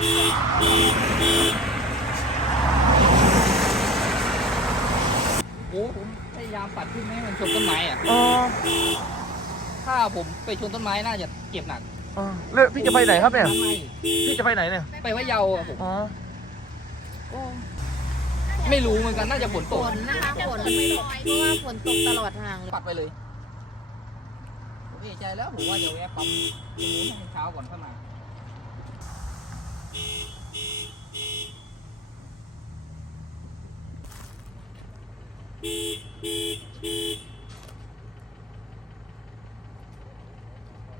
โอ้ผมพยายามปัดขึ้นไม่ให้มันชนต้นไม้อะอ๋อถ้าผมไปชนต้นไม้น่าจะเจ็บหนักอ๋อแล้วพี่จะไปไหนครับเนี่ยทำไมพี่จะไปไหนเนี่ย ไปว่าเยาว์อะผม อ๋อ ไม่รู้เหมือนกันน่าจะฝนตฝกนนะคะฝนเพราะว่าฝนตกตลอดทางเลยปัดไปเลยผมเอะใจแล้วผมว่าเดี๋ยวแวะปั๊มตรงนู้นให้เช้าก่อนเข้ามา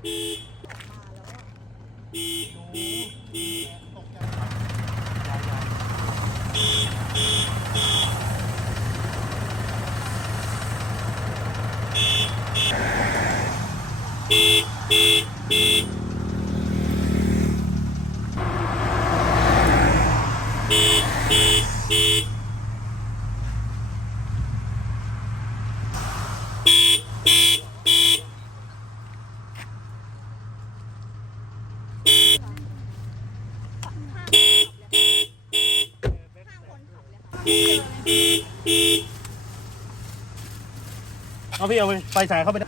มาแล้ว เอาพี่เอาไปไฟฉายเข้าไปได้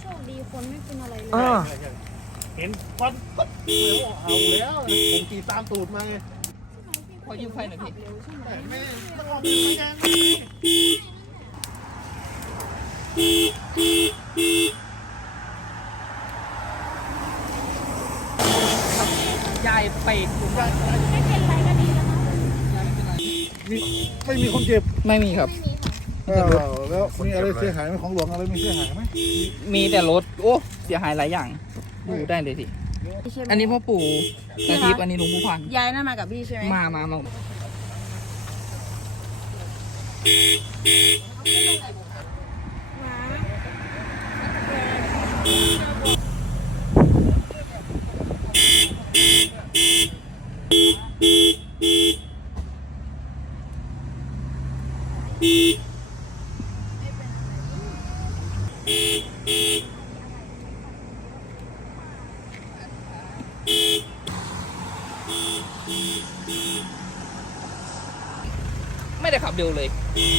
โชคดีคนไม่เป็นอะไรเลยเออเห็นควันปั๊บเดี๋ยวเอาแล้วผมขี่ตามตูดมาไง พอยืมไฟหน่อยพี่ไม่ต้องออกไม่แดงยายไปถูกยายไม่เป็นไรก็ดีแล้วเนาะไม่เป็นไรมีไม่มีคนเจ็บไม่มีครับไม่มีค่ะเออแล้วมีอะไรเสียหายไหมของหลวงอะไรมีเสียหายไหมมีแต่รถ โอ้ เสียหายหลายอย่างดูได้เลยสิ อันนี้พ่อปู่นาทิพย์อันนี้หลวงปู่พันธุ์ยายน่ามากับพี่ใช่ไหมมามามา ไม่ได้ขับเร็วเลย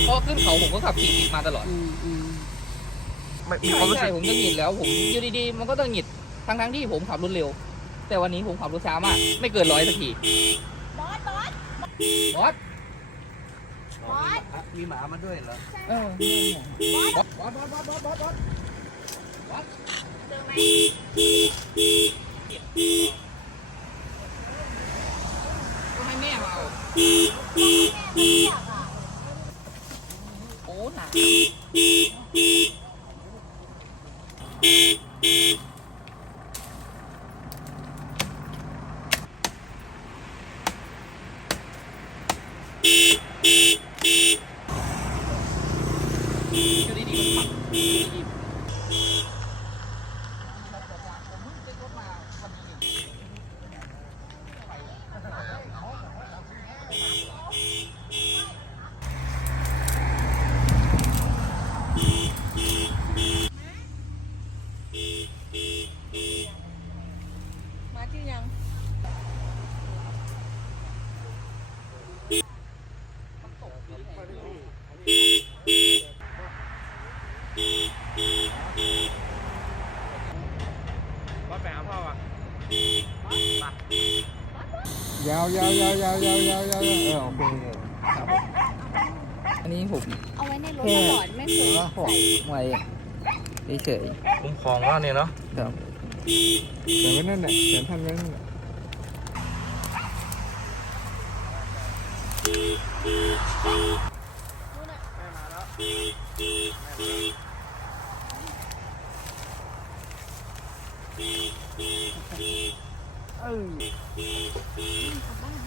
เพราะขึ้นเขาผมก็ขับขี่ติดมาตลอดไม่มีใช่ความรู้สึใช่กผมจะหงิดแล้วผมอยู่ดีๆ มันก็ต้องหงิดทั้งทั้งๆที่ผมขับรถเร็ว แต่วันนี้ผมขับรถช้ามาก ไม่เกินร้อยสักทีบอสบอสบอสบอสมีหมามาด้วยเหรอ เออบอสบอสบอสบอสบอสบอสเจอไหม ก็ให้แม่มาเอา แม่ไม่อยากอะ โอ้หนัก อยู่ดีๆมันปักอยู่ดีๆ มาชื่อยัง ว่าไปหาพ่อว่ะยาวยาวยาวยาวยาวยาวยาวเออโอเคอันนี้ผมเอาไว้ในรถตลอดไม่เคยใส่ไว้เฉยคุ้มครองแล้วเนี่ยเนาะๆครับเขียนไว้นั่นแหละเขียนท่านไว้นั่นแหละ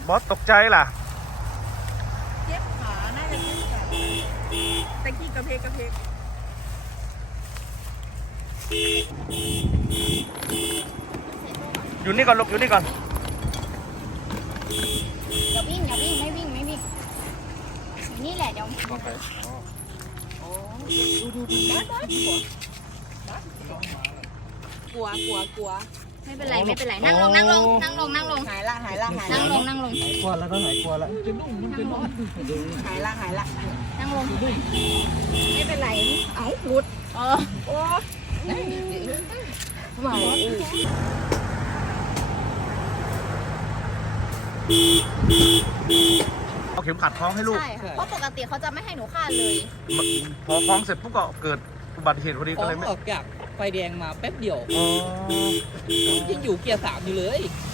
บอสตกใจล่ะ เจ็บขาน่าจะเจ็บแบบตะกี้กระเพกกระเพกอยู่นี่ก่อนลูกอยู่นี่ก่อน อย่าวิ่งอย่าวิ่งไม่ นี่แหละเดี๋ยวกลัวกลัวกลัวไม่เป็นไรไม่เป็นไรนั่งลงนั่งลงนั่งลงนั่งลงหายละหายละหายนั่งลงนั่งลงกลัวแล้วก็หายกลัวแล้วจะนุ่มมันจะนุ่มหายละหายละนั่งลงไม่เป็นไรเอ้าหลุดเออโอ้เมา เอาเข็มขัดคล้องให้ลูกใช่ค่ะเพราะปกติเขาจะไม่ให้หนูคาดเลย พอคล้องเสร็จปุ๊บก็เกิดอุบัติเหตุพอดีอก็เลยไม่อกจากไฟแดงมาแป๊บเดียวอ๋อยังอยู่เกียร์สามอยู่เลย